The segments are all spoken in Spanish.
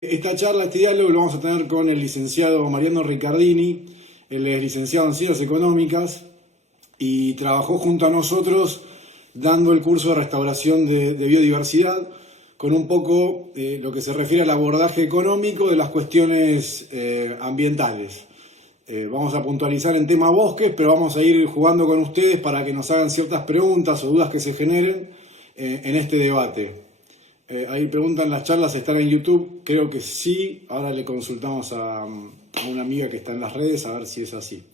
Esta charla, este diálogo lo vamos a tener con el licenciado Mariano Ricardini. Él es licenciado en Ciencias Económicas y trabajó junto a nosotros dando el curso de restauración de biodiversidad con un poco lo que se refiere al abordaje económico de las cuestiones ambientales. Vamos a puntualizar en tema bosques, pero vamos a ir jugando con ustedes para que nos hagan ciertas preguntas o dudas que se generen en este debate. Ahí preguntan, ¿las charlas están en YouTube? Creo que sí. Ahora le consultamos a una amiga que está en las redes a ver si es así.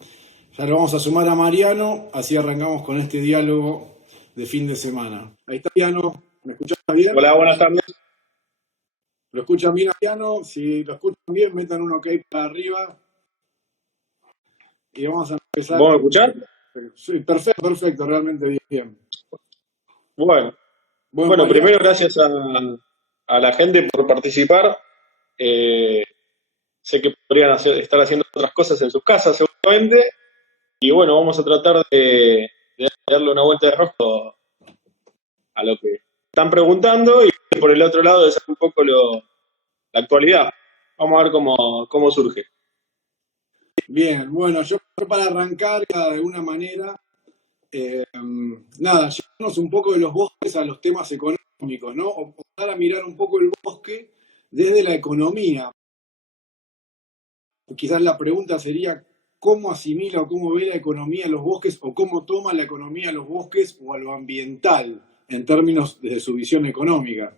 Ya lo vamos a sumar a Mariano, así arrancamos con este diálogo de fin de semana. Ahí está Mariano, ¿me escuchas bien? Hola, buenas tardes. ¿Lo escuchan bien, Mariano? Si lo escuchan bien, metan un OK para arriba. Y vamos a empezar. ¿Vos me escuchás? Sí, perfecto, realmente bien. Bueno, Mariano, primero gracias a la gente por participar. Sé que podrían estar haciendo otras cosas en sus casas seguramente. Y bueno, vamos a tratar de darle una vuelta de rostro a lo que están preguntando y por el otro lado de saber un poco la actualidad. Vamos a ver cómo surge. bien, bueno, yo para arrancar de alguna manera, llevarnos un poco de los bosques a los temas económicos, ¿no? O empezar a mirar un poco el bosque desde la economía. Quizás la pregunta sería, ¿cómo asimila o cómo ve la economía los bosques o cómo toma la economía los bosques o a lo ambiental en términos desde su visión económica?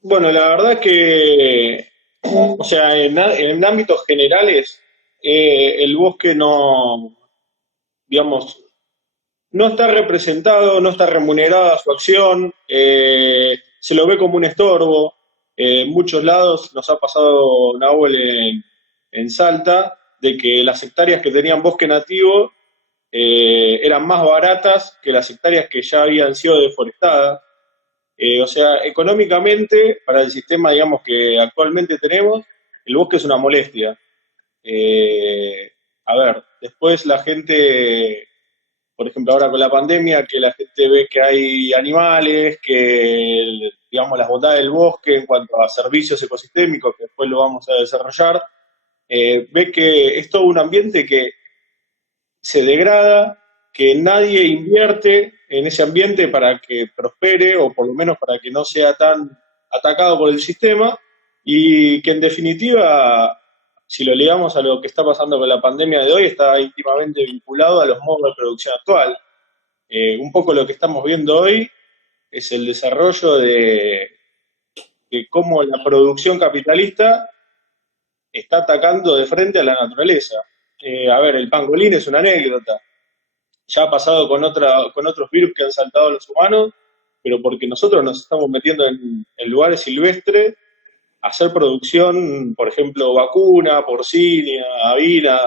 Bueno, la verdad que, o sea, en ámbitos generales, el bosque no, digamos, no está representado, no está remunerada su acción, se lo ve como un estorbo. En muchos lados nos ha pasado, Nahuel, en Salta, de que las hectáreas que tenían bosque nativo eran más baratas que las hectáreas que ya habían sido deforestadas. O sea, económicamente, para el sistema, digamos, que actualmente tenemos, el bosque es una molestia. Eh, a ver, después la gente, por ejemplo, ahora con la pandemia, que la gente ve que hay animales, que, digamos, las bondades del bosque en cuanto a servicios ecosistémicos, que después lo vamos a desarrollar, ve que es todo un ambiente que se degrada, que nadie invierte en ese ambiente para que prospere o por lo menos para que no sea tan atacado por el sistema y que en definitiva, si lo ligamos a lo que está pasando con la pandemia de hoy, está íntimamente vinculado a los modos de producción actual. Un poco lo que estamos viendo hoy es el desarrollo de cómo la producción capitalista está atacando de frente a la naturaleza. A ver, el pangolín es una anécdota, ya ha pasado con otros virus que han saltado a los humanos, pero porque nosotros nos estamos metiendo en lugares silvestres a hacer producción, por ejemplo, vacuna, porcina, avina,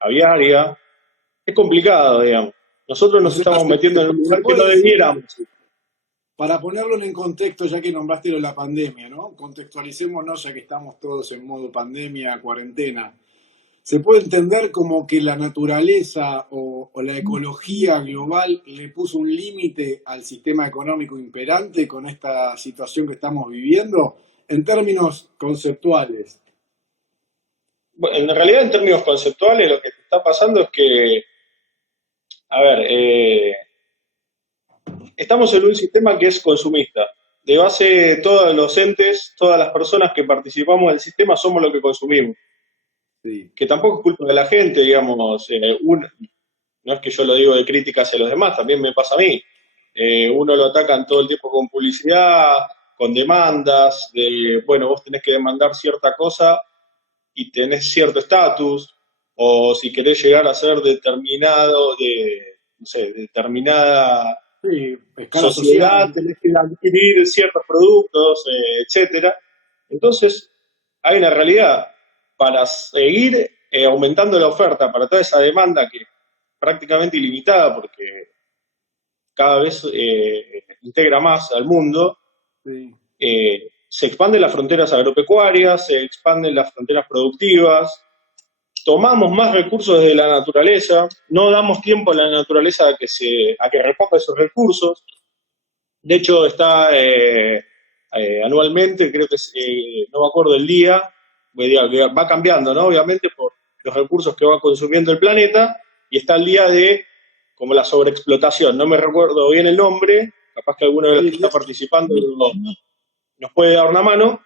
aviaria. Es complicado, digamos. Nosotros O nos sea, estamos metiendo en un se lugar que puede no decir, debiéramos. para ponerlo en contexto, ya que nombraste lo de la pandemia, ¿no? Contextualicémonos ya que estamos todos en modo pandemia, cuarentena. ¿Se puede entender como que la naturaleza o la ecología global le puso un límite al sistema económico imperante con esta situación que estamos viviendo en términos conceptuales? Bueno, en realidad, en términos conceptuales, lo que está pasando es que, a ver, estamos en un sistema que es consumista. De base, todos los entes, todas las personas que participamos del sistema somos lo que consumimos. Sí. Que tampoco es culpa de la gente, digamos, no es que yo lo digo de crítica hacia los demás, también me pasa a mí. Uno lo atacan todo el tiempo con publicidad, con demandas, de, bueno, vos tenés que demandar cierta cosa y tenés cierto estatus, o si querés llegar a ser determinado, no sé, determinada Sí, escala sociedad, social. tenés que adquirir ciertos productos, etcétera. Entonces, hay una realidad. Para seguir aumentando la oferta para toda esa demanda que es prácticamente ilimitada porque cada vez integra más al mundo, Sí. se expanden las fronteras agropecuarias, se expanden las fronteras productivas, tomamos más recursos de la naturaleza, no damos tiempo a la naturaleza a que recoja esos recursos. De hecho, anualmente, creo que es, no me acuerdo el día, va cambiando, ¿no? Obviamente por los recursos que va consumiendo el planeta, y está el día de como la sobreexplotación, no me recuerdo bien el nombre, capaz que alguno de los que está participando nos puede dar una mano,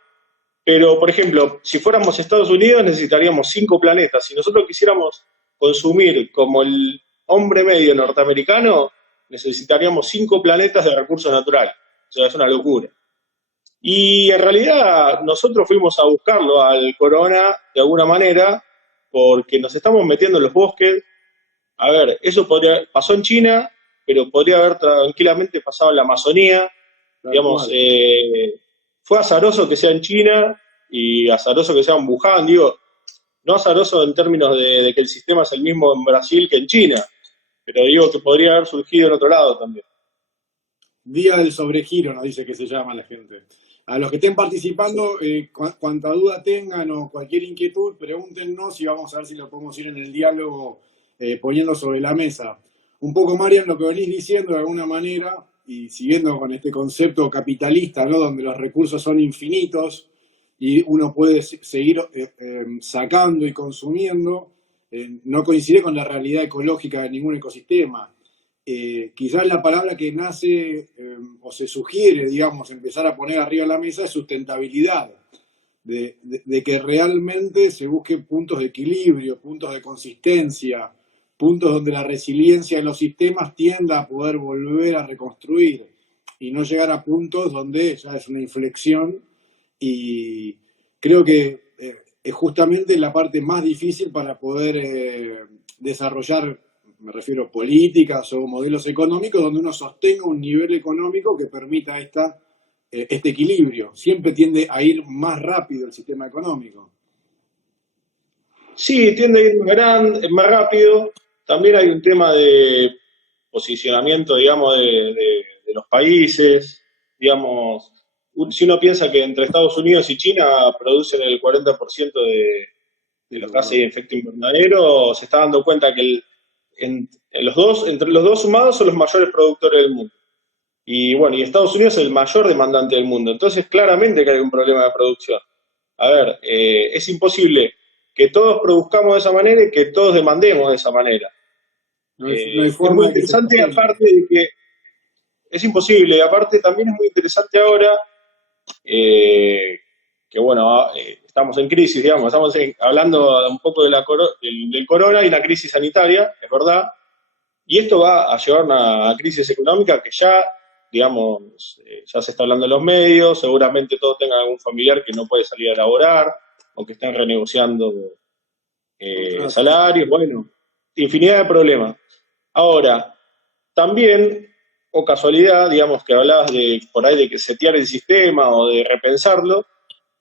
pero por ejemplo, si fuéramos Estados Unidos necesitaríamos 5 planetas, si nosotros quisiéramos consumir como el hombre medio norteamericano, necesitaríamos 5 planetas de recursos naturales, o sea, es una locura. Y en realidad nosotros fuimos a buscarlo al corona de alguna manera porque nos estamos metiendo en los bosques. A ver, pasó en China, pero podría haber tranquilamente pasado en la Amazonía. Digamos, fue azaroso que sea en China y azaroso que sea en Wuhan, digo, no azaroso en términos de que el sistema es el mismo en Brasil que en China, pero digo que podría haber surgido en otro lado también. Día del sobregiro, nos dice que se llama la gente. A los que estén participando, cuanta duda tengan o cualquier inquietud, pregúntenos y vamos a ver si lo podemos ir en el diálogo poniendo sobre la mesa. Un poco, Marian, lo que venís diciendo de alguna manera, y siguiendo con este concepto capitalista, ¿no? Donde los recursos son infinitos y uno puede seguir sacando y consumiendo, no coincide con la realidad ecológica de ningún ecosistema. Quizás la palabra que nace o se sugiere, digamos, empezar a poner arriba de la mesa es sustentabilidad, de que realmente se busquen puntos de equilibrio, puntos de consistencia, puntos donde la resiliencia de los sistemas tienda a poder volver a reconstruir y no llegar a puntos donde ya es una inflexión, y creo que es justamente la parte más difícil para poder desarrollar, me refiero a políticas o modelos económicos, donde uno sostenga un nivel económico que permita este equilibrio. Siempre tiende a ir más rápido el sistema económico. Sí, tiende a ir más rápido. También hay un tema de posicionamiento, digamos, de los países. Digamos, si uno piensa que entre Estados Unidos y China producen el 40% de los gases de efecto invernadero, se está dando cuenta que entre los dos sumados son los mayores productores del mundo. Y bueno, y Estados Unidos es el mayor demandante del mundo. Entonces, claramente que hay un problema de producción. A ver, es imposible que todos produzcamos de esa manera y que todos demandemos de esa manera. No hay Es muy forma de que se interesante, sostenga. aparte de que es imposible, aparte también es muy interesante ahora que, bueno, estamos en crisis, digamos, hablando un poco del corona y la crisis sanitaria, es verdad, y esto va a llevar a una crisis económica que ya, digamos, ya se está hablando en los medios, seguramente todos tengan algún familiar que no puede salir a laborar o que estén renegociando salarios, bueno, infinidad de problemas. Ahora, también, o casualidad, digamos que hablabas de por ahí de que setear el sistema o de repensarlo,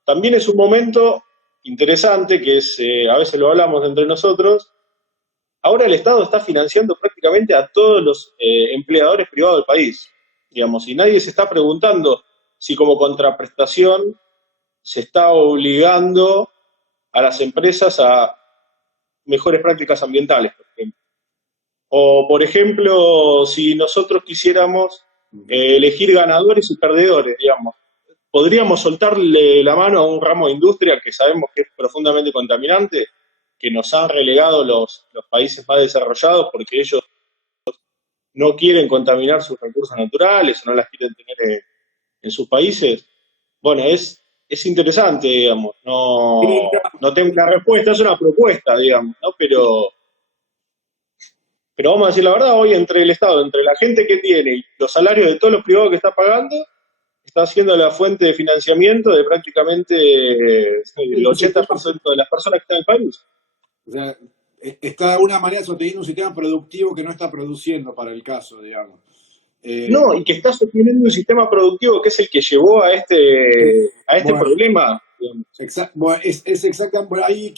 también es un momento interesante que es, a veces lo hablamos entre nosotros. Ahora el Estado está financiando prácticamente a todos los empleadores privados del país, digamos, y nadie se está preguntando si como contraprestación se está obligando a las empresas a mejores prácticas ambientales, por ejemplo. O, por ejemplo, si nosotros quisiéramos elegir ganadores y perdedores, digamos, podríamos soltarle la mano a un ramo de industria que sabemos que es profundamente contaminante, que nos han relegado los países más desarrollados porque ellos no quieren contaminar sus recursos naturales o no las quieren tener en sus países. Bueno, es interesante, digamos. No tengo una respuesta, es una propuesta, digamos, ¿no? Pero vamos a decir la verdad, hoy entre el Estado, entre la gente que tiene y los salarios de todos los privados que está pagando, está siendo la fuente de financiamiento de prácticamente el 80% de las personas que están en el país. O sea, está de alguna manera sosteniendo un sistema productivo que no está produciendo para el caso, digamos. No, y que está sosteniendo un sistema productivo que es el que llevó a este bueno, problema. Bueno, es exactamente. Bueno, ahí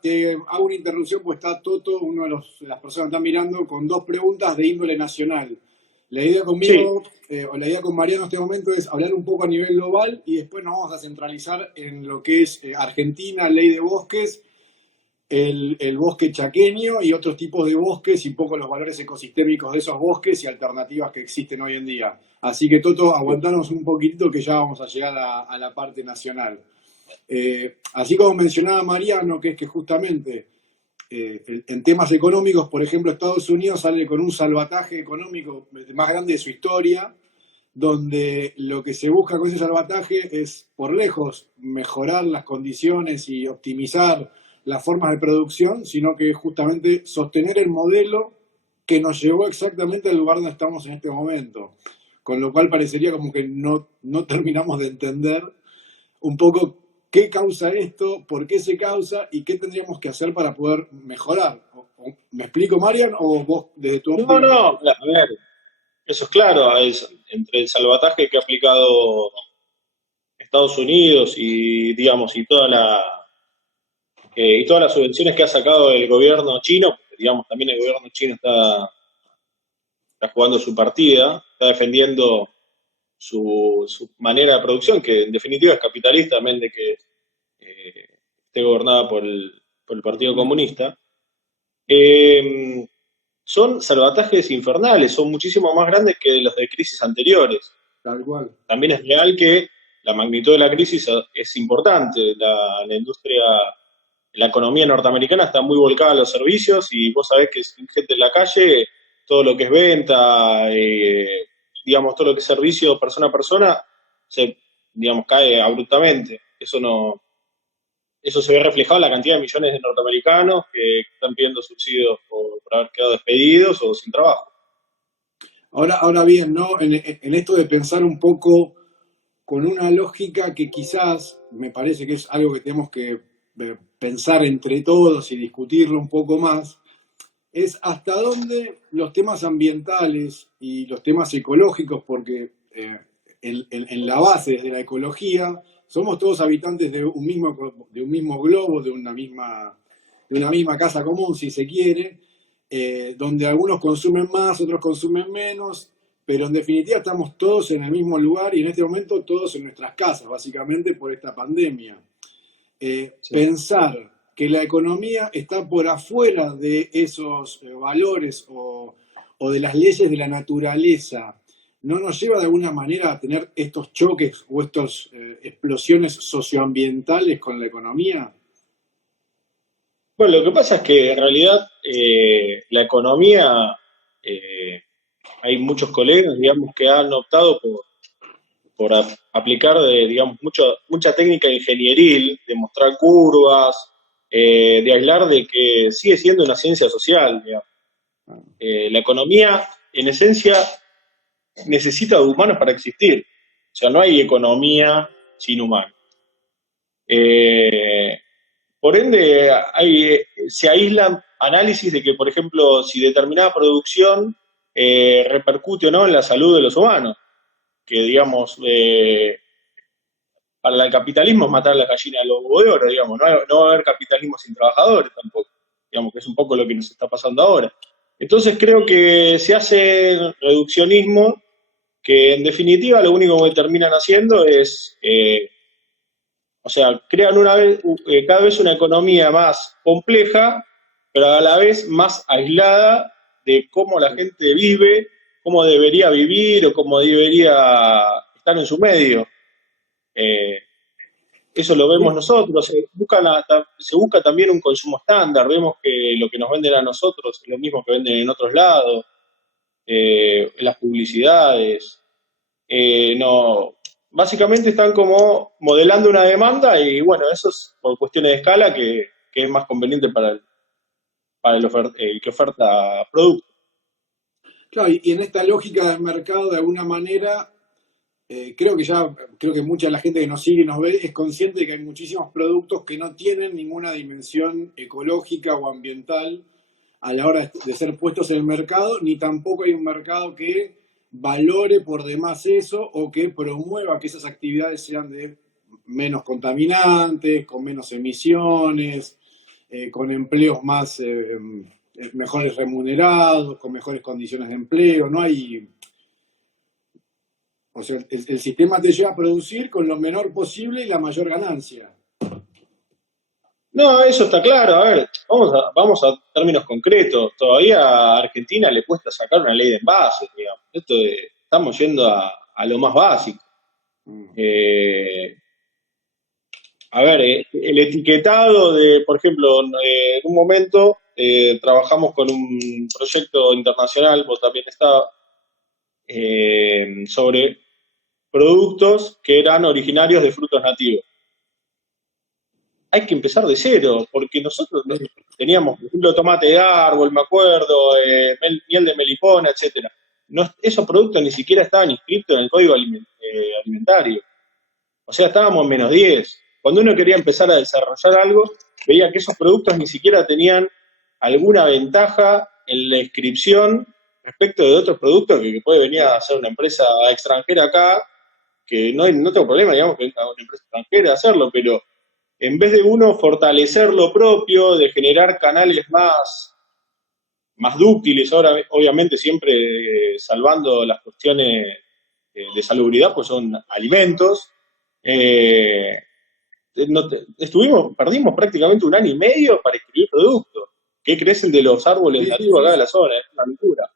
te hago una interrupción, porque está Toto, uno de las personas que están mirando, con 2 preguntas de índole nacional. La idea conmigo, o la idea con Mariano en este momento, es hablar un poco a nivel global y después nos vamos a centralizar en lo que es Argentina, ley de bosques. el bosque chaqueño y otros tipos de bosques y un poco los valores ecosistémicos de esos bosques y alternativas que existen hoy en día. Así que, Toto, aguantanos un poquitito que ya vamos a llegar a la parte nacional. Así como mencionaba Mariano, que es que justamente en temas económicos, por ejemplo, Estados Unidos sale con un salvataje económico más grande de su historia, donde lo que se busca con ese salvataje es, por lejos, mejorar las condiciones y optimizar las formas de producción, sino que justamente sostener el modelo que nos llevó exactamente al lugar donde estamos en este momento. Con lo cual parecería como que no terminamos de entender un poco qué causa esto, por qué se causa y qué tendríamos que hacer para poder mejorar. ¿Me explico, Marian, o vos desde tu No, óptica? no, a ver, eso es claro, entre el salvataje que ha aplicado Estados Unidos y, digamos, y todas las subvenciones que ha sacado el gobierno chino, porque, digamos, también el gobierno chino está jugando su partida, está defendiendo su manera de producción, que en definitiva es capitalista, también de que esté gobernada por el Partido Comunista. Eh, Son salvatajes infernales, son muchísimo más grandes que los de crisis anteriores. Tal cual. También es real que la magnitud de la crisis es importante. La industria, la economía norteamericana está muy volcada a los servicios y vos sabés que sin gente en la calle, todo lo que es venta, digamos, todo lo que es servicio persona a persona, digamos, cae abruptamente. Eso se ve reflejado en la cantidad de millones de norteamericanos que están pidiendo subsidios por haber quedado despedidos o sin trabajo. Ahora bien, ¿no? En esto de pensar un poco con una lógica que quizás me parece que es algo que tenemos que pensar entre todos y discutirlo un poco más, es hasta dónde los temas ambientales y los temas ecológicos, porque en la base de la ecología somos todos habitantes de un mismo globo, de una misma casa común, si se quiere, donde algunos consumen más, otros consumen menos, pero en definitiva estamos todos en el mismo lugar y en este momento todos en nuestras casas, básicamente por esta pandemia. Sí. Pensar que la economía está por afuera de esos valores o de las leyes de la naturaleza, ¿no nos lleva de alguna manera a tener estos choques o estas explosiones socioambientales con la economía? Bueno, lo que pasa es que en realidad la economía, eh, hay muchos colegas, digamos, que han optado por aplicar, digamos, mucha técnica ingenieril, de mostrar curvas, de aislar de que sigue siendo una ciencia social, digamos. La economía, en esencia, necesita de humanos para existir. O sea, no hay economía sin humanos. Eh, por ende, se aíslan análisis de que, por ejemplo, si determinada producción repercute o no en la salud de los humanos, que digamos, para el capitalismo es matar a la gallina del huevo de oro, digamos, no va a haber capitalismo sin trabajadores tampoco, digamos que es un poco lo que nos está pasando ahora. Entonces creo que se hace reduccionismo que en definitiva lo único que terminan haciendo es, o sea, crean cada vez una economía más compleja, pero a la vez más aislada de cómo la gente vive, cómo debería vivir o cómo debería estar en su medio. Eh, Eso lo vemos nosotros. Se busca también un consumo estándar. Vemos que lo que nos venden a nosotros es lo mismo que venden en otros lados, las publicidades. No, básicamente están como modelando una demanda y bueno, eso es por cuestiones de escala que es más conveniente para el que oferta producto. Claro, y en esta lógica del mercado, de alguna manera, creo que mucha de la gente que nos sigue y nos ve es consciente de que hay muchísimos productos que no tienen ninguna dimensión ecológica o ambiental a la hora de ser puestos en el mercado, ni tampoco hay un mercado que valore por demás eso o que promueva que esas actividades sean de menos contaminantes, con menos emisiones, con empleos más mejores remunerados, con mejores condiciones de empleo. No hay, o sea, el sistema te lleva a producir con lo menor posible y la mayor ganancia. No, eso está claro. A ver, vamos a términos concretos. Todavía a Argentina le cuesta sacar una ley de envases, digamos. Estamos yendo a lo más básico. Mm. Eh, a ver, el etiquetado de, por ejemplo, en un momento trabajamos con un proyecto internacional, vos también estaba, sobre productos que eran originarios de frutos nativos. Hay que empezar de cero, porque nosotros Sí. teníamos, por ejemplo, tomate de árbol, me acuerdo, miel de melipona, etcétera. No, esos productos ni siquiera estaban inscritos en el código alimentario. O sea, estábamos en -10. Cuando uno quería empezar a desarrollar algo, veía que esos productos ni siquiera tenían alguna ventaja en la inscripción respecto de otros productos que puede venir a hacer una empresa extranjera acá, que no tengo problema, digamos, que venga una empresa extranjera a hacerlo, pero en vez de uno fortalecer lo propio, de generar canales más dúctiles, ahora obviamente siempre salvando las cuestiones de salubridad, pues son alimentos. Eh, perdimos prácticamente un año y medio para escribir productos que crecen de los árboles Sí, sí, nativos acá de sí. la zona, es una locura.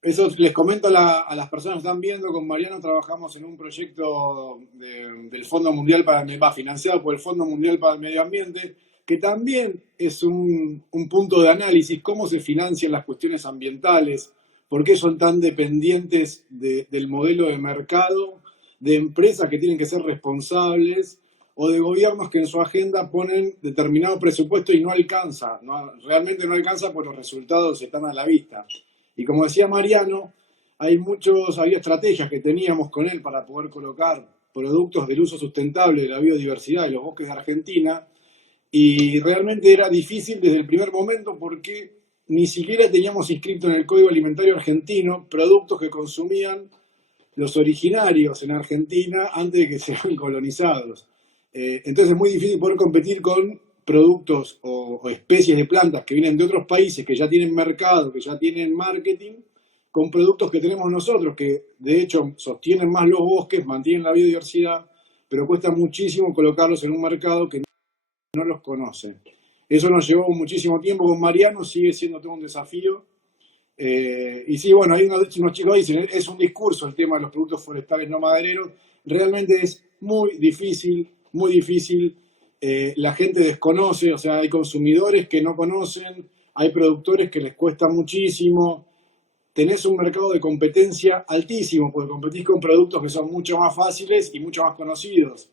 Eso les comento a las personas que están viendo, con Mariano trabajamos en un proyecto del Fondo Mundial para financiado por el Fondo Mundial para el Medio Ambiente, que también es un punto de análisis, cómo se financian las cuestiones ambientales, por qué son tan dependientes del modelo de mercado, de empresas que tienen que ser responsables o de gobiernos que en su agenda ponen determinado presupuesto y no alcanza, realmente no alcanza porque los resultados están a la vista. Y como decía Mariano, había estrategias que teníamos con él para poder colocar productos del uso sustentable de la biodiversidad de los bosques de Argentina, y realmente era difícil desde el primer momento porque ni siquiera teníamos inscrito en el Código Alimentario Argentino productos que consumían los originarios en Argentina antes de que sean colonizados. Entonces es muy difícil poder competir con productos o especies de plantas que vienen de otros países, que ya tienen mercado, que ya tienen marketing, con productos que tenemos nosotros, que de hecho sostienen más los bosques, mantienen la biodiversidad, pero cuesta muchísimo colocarlos en un mercado que no los conoce. Eso nos llevó muchísimo tiempo con Mariano, sigue siendo todo un desafío. Y sí, bueno, hay unos chicos dicen, es un discurso el tema de los productos forestales no madereros. Realmente es muy difícil, muy difícil. La gente desconoce, o sea, hay consumidores que no conocen, hay productores que les cuesta muchísimo. Tenés un mercado de competencia altísimo, porque competís con productos que son mucho más fáciles y mucho más conocidos.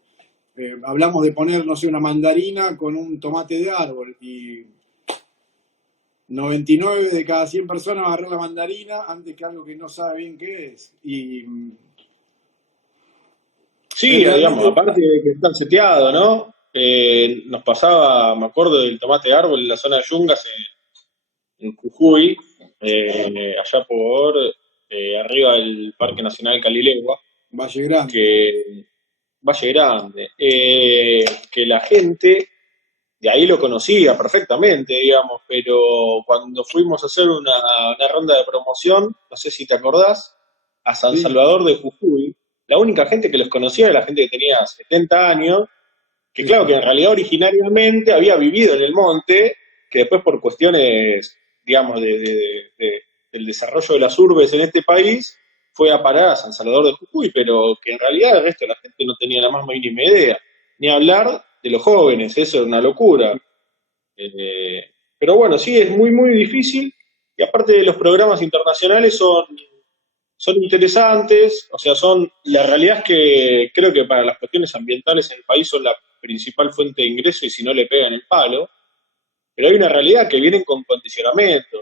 Hablamos de poner, no sé, una mandarina con un tomate de árbol y 99 de cada 100 personas va a agarrar la mandarina antes que algo que no sabe bien qué es. Y Sí, digamos, realmente, aparte de que están seteados, ¿no? Nos pasaba, me acuerdo del tomate de árbol en la zona de Yungas, en Jujuy, allá por arriba del Parque Nacional Calilegua, Valle Grande. que Valle Grande, que la gente de ahí lo conocía perfectamente, digamos, pero cuando fuimos a hacer una ronda de promoción, no sé si te acordás, a San Sí, Salvador de Jujuy, la única gente que los conocía era la gente que tenía 70 años, que sí, claro, que en realidad originariamente había vivido en el monte, que después por cuestiones, digamos, del desarrollo de las urbes en este país, fue a parar a San Salvador de Jujuy, pero que en realidad el resto de la gente no tenía la más mínima idea. Ni hablar de los jóvenes, eso era una locura. Eh, pero bueno, sí, es muy, muy difícil. Y aparte de los programas internacionales son interesantes, o sea, la realidad es que creo que para las cuestiones ambientales en el país son la principal fuente de ingreso y si no le pegan el palo, pero hay una realidad que vienen con condicionamientos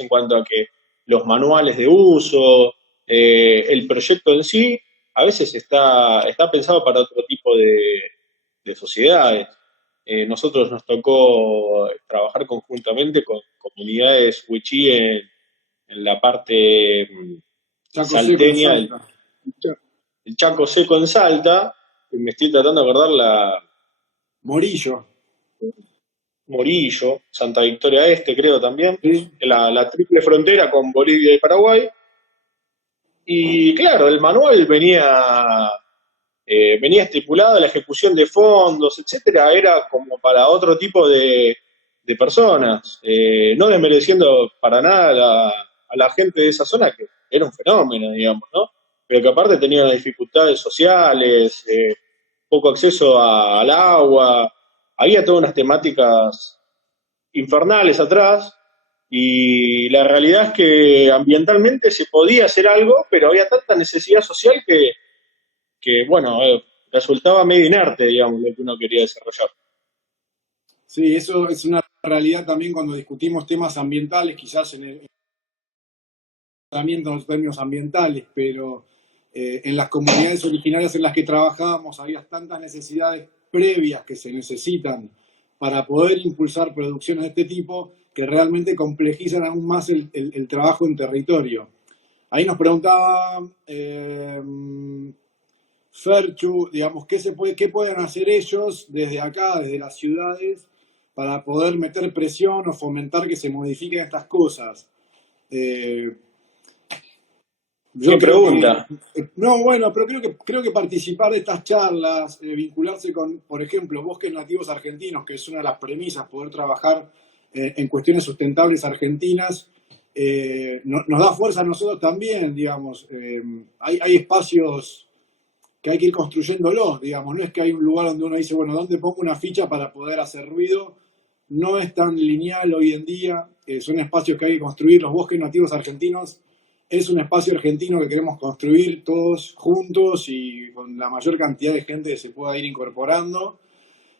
en cuanto a que los manuales de uso, el proyecto en sí, a veces está pensado para otro tipo de sociedades. Nosotros nos tocó trabajar conjuntamente con comunidades wichí en la parte Chaco Seco en salteña, Salta. el Chaco Seco en Salta, me estoy tratando de acordar Morillo. Morillo, Santa Victoria Este, creo también, Sí, la triple frontera con Bolivia y Paraguay. Y claro, el manual venía venía estipulada la ejecución de fondos, etcétera, era como para otro tipo de personas, no desmereciendo para nada a la gente de esa zona, que era un fenómeno, digamos, ¿no? Pero que aparte tenía dificultades sociales, poco acceso al agua, había todas unas temáticas infernales atrás, y la realidad es que ambientalmente se podía hacer algo, pero había tanta necesidad social que bueno, resultaba medio inerte, digamos, lo que uno quería desarrollar. Sí, eso es una realidad también cuando discutimos temas ambientales, quizás en el tratamiento de los términos ambientales, pero en las comunidades originarias en las que trabajábamos había tantas necesidades previas que se necesitan para poder impulsar producciones de este tipo que realmente complejizan aún más el trabajo en territorio. Ahí nos preguntaba Ferchu, digamos, qué pueden hacer ellos desde acá, desde las ciudades, para poder meter presión o fomentar que se modifiquen estas cosas. Eh, ¿Qué yo creo que, pregunta? no, bueno, pero creo que participar de estas charlas, vincularse con, por ejemplo, bosques nativos argentinos, que es una de las premisas, poder trabajar en cuestiones sustentables argentinas, nos da fuerza a nosotros también, digamos. Hay espacios que hay que ir construyéndolos, digamos. No es que hay un lugar donde uno dice, bueno, ¿dónde pongo una ficha para poder hacer ruido? No es tan lineal hoy en día, son espacios que hay que construir. Los bosques nativos argentinos es un espacio argentino que queremos construir todos juntos y con la mayor cantidad de gente que se pueda ir incorporando,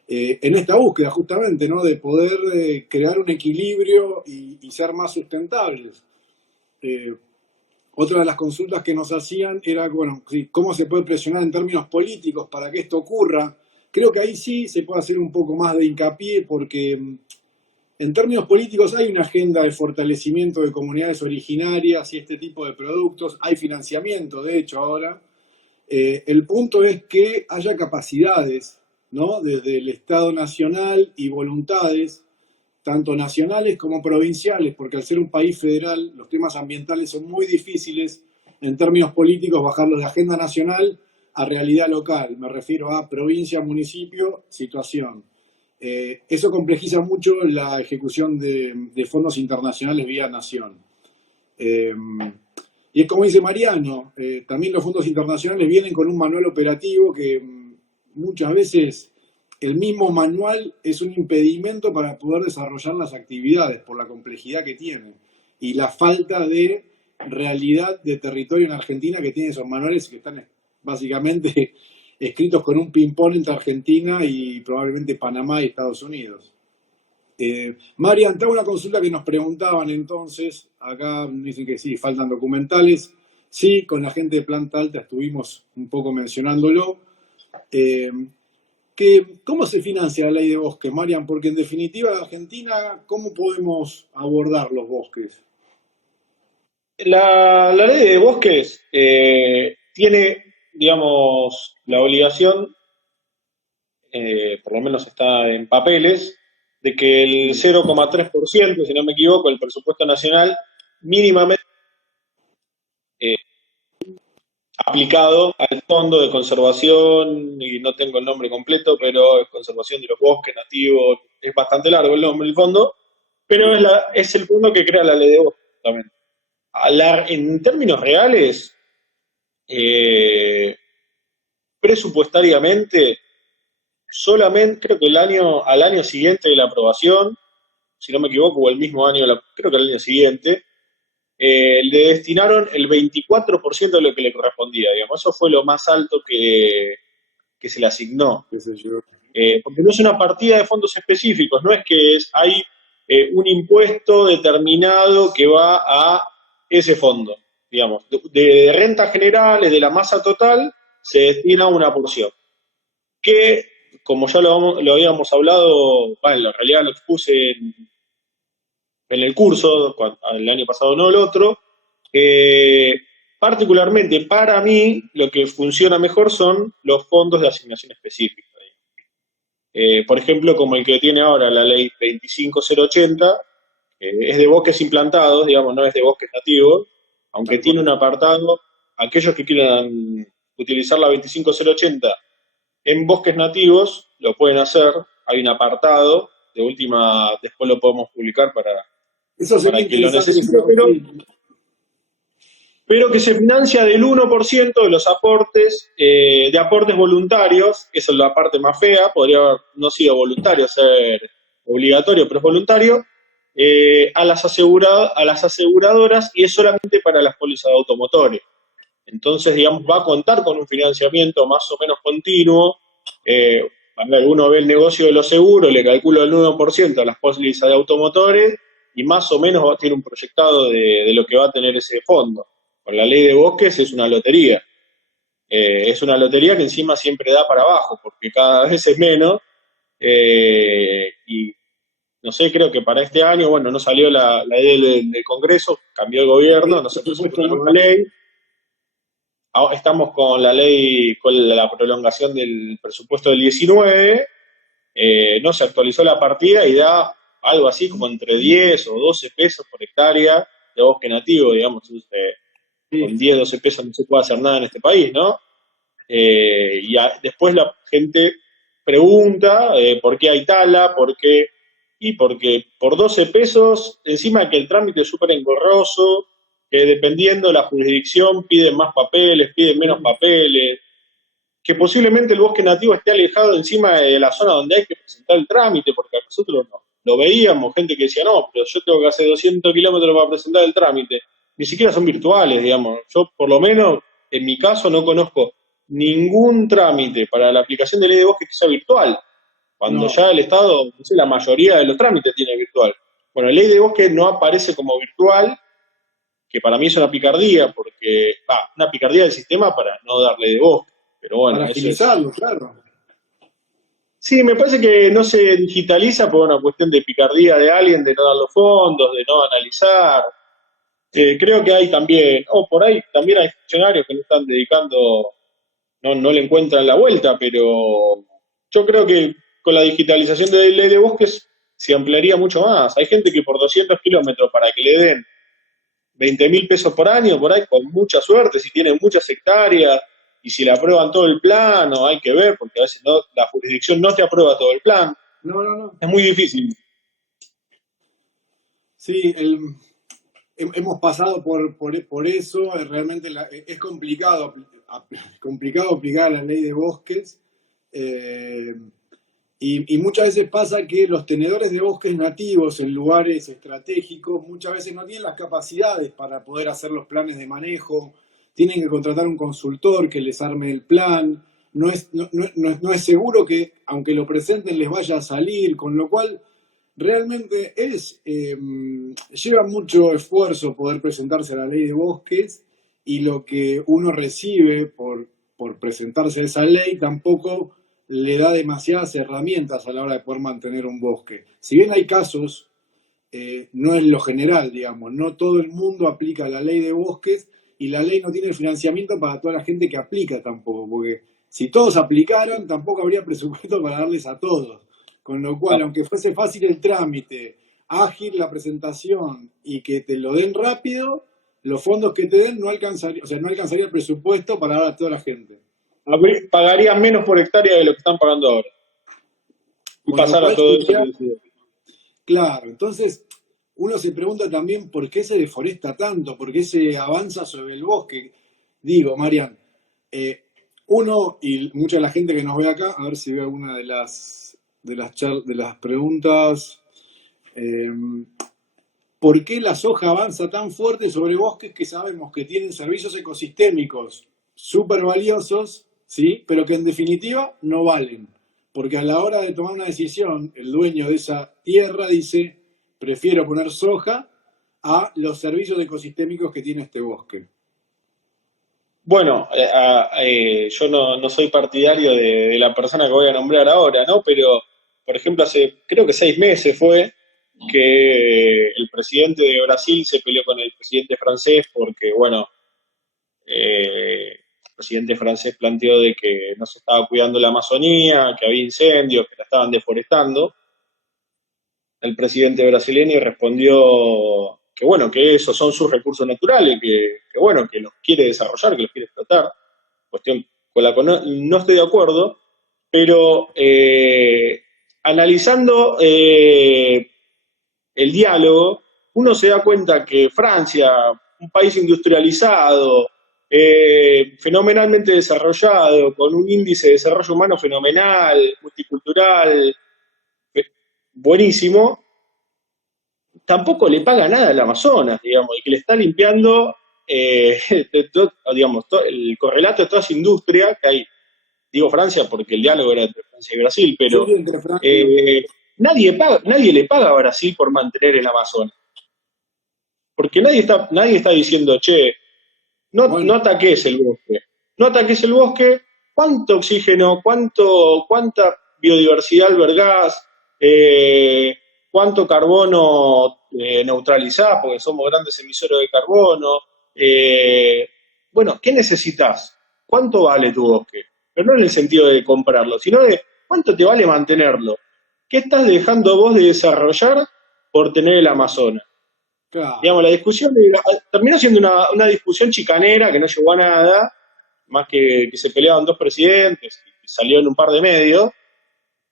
en esta búsqueda justamente, ¿no? De poder crear un equilibrio y ser más sustentables. Eh, Otra de las consultas que nos hacían era, bueno, cómo se puede presionar en términos políticos para que esto ocurra. Creo que ahí sí se puede hacer un poco más de hincapié porque en términos políticos hay una agenda de fortalecimiento de comunidades originarias y este tipo de productos. Hay financiamiento, de hecho, ahora. El punto es que haya capacidades, ¿no? Desde el Estado Nacional y voluntades tanto nacionales como provinciales, porque al ser un país federal, los temas ambientales son muy difíciles en términos políticos bajarlos de agenda nacional a realidad local. Me refiero a provincia, municipio, situación. Eso complejiza mucho la ejecución de fondos internacionales vía nación. Eh, y es como dice Mariano, también los fondos internacionales vienen con un manual operativo que muchas veces el mismo manual es un impedimento para poder desarrollar las actividades por la complejidad que tiene y la falta de realidad de territorio en Argentina que tiene esos manuales que están básicamente escritos con un ping-pong entre Argentina y probablemente Panamá y Estados Unidos. Marian, te hago una consulta que nos preguntaban entonces, acá dicen que sí, faltan documentales, sí, con la gente de Planta Alta estuvimos un poco mencionándolo. Eh, ¿Cómo se financia la ley de bosques, Marian? Porque en definitiva, en Argentina, ¿cómo podemos abordar los bosques? La ley de bosques tiene, digamos, la obligación, por lo menos está en papeles, de que el 0,3%, si no me equivoco, del presupuesto nacional mínimamente eh, aplicado al Fondo de Conservación, y no tengo el nombre completo, pero es Conservación de los Bosques Nativos, es bastante largo el nombre del fondo, pero es el fondo que crea la ley de bosques también. En términos reales, eh, presupuestariamente, solamente creo que al año siguiente de la aprobación, si no me equivoco, o el mismo año, creo que al año siguiente, le destinaron el 24% de lo que le correspondía, digamos. Eso fue lo más alto que se le asignó. ¿Qué sé yo? Porque no es una partida de fondos específicos, no es que hay un impuesto determinado que va a ese fondo, digamos. De rentas generales, de la masa total, se destina una porción. Que, como ya lo habíamos hablado, bueno, en realidad lo expuse en el curso, el año pasado no el otro, eh, particularmente para mí lo que funciona mejor son los fondos de asignación específica. Por ejemplo, como el que tiene ahora la ley 25080, es de bosques implantados, digamos, no es de bosques nativos, aunque Tal tiene cual. un apartado, aquellos que quieran utilizar la 25080 en bosques nativos, lo pueden hacer. Hay un apartado, de última, después lo podemos publicar Eso sería para quien lo interesante necesite, saber, sí. pero que se financia del 1% de los aportes, de aportes voluntarios, que esa es la parte más fea, podría haber no sido voluntario, ser obligatorio, pero es voluntario, a las aseguradoras, y es solamente para las pólizas de automotores. Entonces, digamos, va a contar con un financiamiento más o menos continuo. Uno ve el negocio de los seguros, le calculo el 1% a las pólizas de automotores y más o menos tiene un proyectado de lo que va a tener ese fondo. Con la ley de bosques es una lotería. Es una lotería que encima siempre da para abajo, porque cada vez es menos. Y no sé, creo que para este año, bueno, no salió la ley del Congreso, cambió el gobierno, no se presentó Presupuesto una no. nueva ley. Estamos con la ley, con la prolongación del presupuesto del 19, no se actualizó la partida y da algo así como entre 10 o 12 pesos por hectárea de bosque nativo, digamos. Con Sí. 10, 12 pesos no se puede hacer nada en este país, ¿no? Después la gente pregunta por qué hay tala, por qué, y porque por 12 pesos, encima de que el trámite es súper engorroso, que dependiendo de la jurisdicción piden más papeles, piden menos papeles, que posiblemente el bosque nativo esté alejado encima de la zona donde hay que presentar el trámite, porque nosotros no, lo veíamos, gente que decía, no, pero yo tengo que hacer 200 kilómetros para presentar el trámite. Ni siquiera son virtuales, digamos. Yo, por lo menos, en mi caso, no conozco ningún trámite para la aplicación de ley de bosque que sea virtual, cuando No. ya el Estado, no sé, la mayoría de los trámites tiene virtual. Bueno, la ley de bosque no aparece como virtual, que para mí es una picardía, porque, una picardía del sistema para no darle de bosque. Pero bueno, Para eso es. agilizarlo, claro. Sí, me parece que no se digitaliza por una cuestión de picardía de alguien, de no dar los fondos, de no analizar. Creo que hay también, por ahí también hay funcionarios que no están dedicando, no le encuentran la vuelta, pero yo creo que con la digitalización de la ley de bosques se ampliaría mucho más. Hay gente que por 200 kilómetros para que le den 20.000 pesos por año, por ahí con mucha suerte, si tienen muchas hectáreas y si le aprueban todo el plan, o hay que ver, porque a veces no, la jurisdicción no te aprueba todo el plan, No, no, no. es muy difícil. Sí, hemos pasado por eso, realmente es complicado, complicado aplicar la ley de bosques, eh, y muchas veces pasa que los tenedores de bosques nativos en lugares estratégicos muchas veces no tienen las capacidades para poder hacer los planes de manejo, tienen que contratar un consultor que les arme el plan, no es seguro que aunque lo presenten les vaya a salir, con lo cual realmente lleva mucho esfuerzo poder presentarse a la ley de bosques y lo que uno recibe por presentarse a esa ley tampoco le da demasiadas herramientas a la hora de poder mantener un bosque. Si bien hay casos, no es lo general, digamos, no todo el mundo aplica la ley de bosques y la ley no tiene el financiamiento para toda la gente que aplica tampoco, porque si todos aplicaran tampoco habría presupuesto para darles a todos. Con lo cual, aunque fuese fácil el trámite, ágil la presentación y que te lo den rápido, los fondos que te den no alcanzaría, o sea, no alcanzaría el presupuesto para dar a toda la gente. Pagarían menos por hectárea de lo que están pagando ahora. Y Con lo pasar a cual todo eso sería, que decía. claro, entonces uno se pregunta también por qué se deforesta tanto, por qué se avanza sobre el bosque. Digo, Marian, eh, uno y mucha de la gente que nos ve acá, a ver si ve alguna de las preguntas. Eh, ¿Por qué la soja avanza tan fuerte sobre bosques que sabemos que tienen servicios ecosistémicos súper valiosos, ¿sí? Pero que en definitiva no valen? Porque a la hora de tomar una decisión, el dueño de esa tierra dice, prefiero poner soja a los servicios ecosistémicos que tiene este bosque. Bueno, yo no soy partidario de la persona que voy a nombrar ahora, ¿no? Pero, por ejemplo, hace creo que 6 meses fue que el presidente de Brasil se peleó con el presidente francés porque, bueno, el presidente francés planteó de que no se estaba cuidando la Amazonía, que había incendios, que la estaban deforestando. El presidente brasileño respondió que, bueno, que esos son sus recursos naturales, que bueno, que los quiere desarrollar, que los quiere explotar. cuestión con la que no estoy de acuerdo, pero analizando el diálogo, uno se da cuenta que Francia, un país industrializado, fenomenalmente desarrollado, con un índice de desarrollo humano fenomenal, multicultural, buenísimo, tampoco le paga nada al Amazonas, digamos, y que le está limpiando, digamos, el correlato de toda esa industria que hay. Digo Francia porque el diálogo era entre Francia y Brasil, Sí, pero sí, entre Francia. nadie le paga a Brasil por mantener el Amazonas. Porque nadie está diciendo, che, no Bueno, ataques el bosque. No ataques el bosque. ¿Cuánto oxígeno, cuánta biodiversidad albergás? ¿Cuánto carbono neutralizás? Porque somos grandes emisores de carbono. Bueno, ¿qué necesitas? ¿Cuánto vale tu bosque? Pero no en el sentido de comprarlo, sino de cuánto te vale mantenerlo. ¿Qué estás dejando vos de desarrollar por tener el Amazonas? claro. Digamos, la discusión terminó siendo una discusión chicanera que no llegó a nada, más que se peleaban dos presidentes, y salió en un par de medios,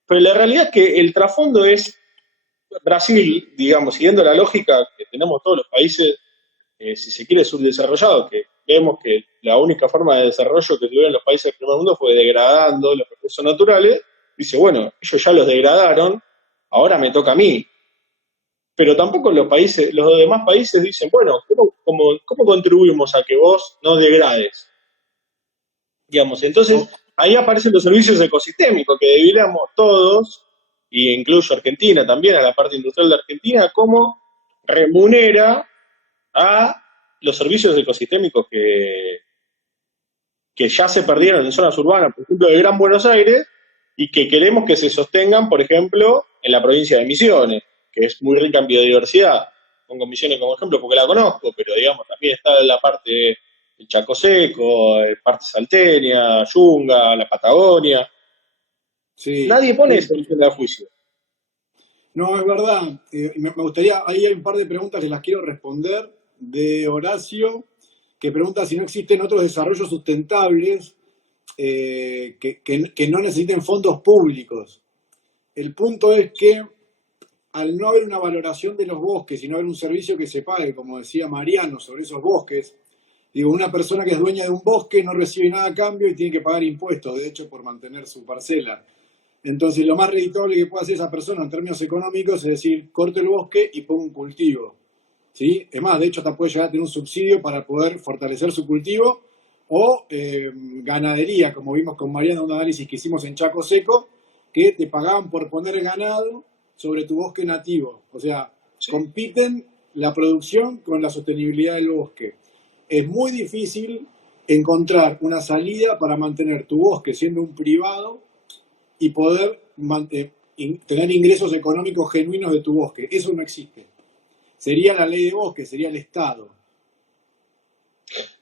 pero la realidad es que el trasfondo es Brasil, digamos, siguiendo la lógica que tenemos todos los países, si se quiere, subdesarrollados, que vemos que la única forma de desarrollo que tuvieron los países del primer mundo fue degradando los recursos naturales, dice, bueno, ellos ya los degradaron, ahora me toca a mí, pero tampoco los demás países dicen, bueno, ¿cómo contribuimos a que vos no degrades? Digamos, entonces O- ahí aparecen los servicios ecosistémicos que deberíamos todos, e incluyo Argentina también, a la parte industrial de Argentina, cómo remunera a los servicios ecosistémicos que ya se perdieron en zonas urbanas, por ejemplo, de Gran Buenos Aires, y que queremos que se sostengan, por ejemplo, en la provincia de Misiones, que es muy rica en biodiversidad. Pongo Misiones como ejemplo porque la conozco, pero digamos, también está la parte del Chaco Seco, parte salteña, Yunga, la Patagonia. sí, Nadie pone sí. eso en la juicio. No, es verdad. Me gustaría, ahí hay un par de preguntas que las quiero responder. De Horacio, que pregunta si no existen otros desarrollos sustentables que no necesiten fondos públicos. El punto es que al no haber una valoración de los bosques y no haber un servicio que se pague, como decía Mariano, sobre esos bosques, digo, una persona que es dueña de un bosque no recibe nada a cambio y tiene que pagar impuestos, de hecho, por mantener su parcela. Entonces, lo más redituable que puede hacer esa persona en términos económicos es decir, corte el bosque y ponga un cultivo. ¿Sí? Es más, de hecho, hasta puede llegar a tener un subsidio para poder fortalecer su cultivo o ganadería, como vimos con Mariana, un análisis que hicimos en Chaco Seco, que te pagaban por poner ganado sobre tu bosque nativo. O sea, Sí. compiten la producción con la sostenibilidad del bosque. Es muy difícil encontrar una salida para mantener tu bosque siendo un privado y poder tener ingresos económicos genuinos de tu bosque. Eso no existe. Sería la ley de bosque, sería el Estado.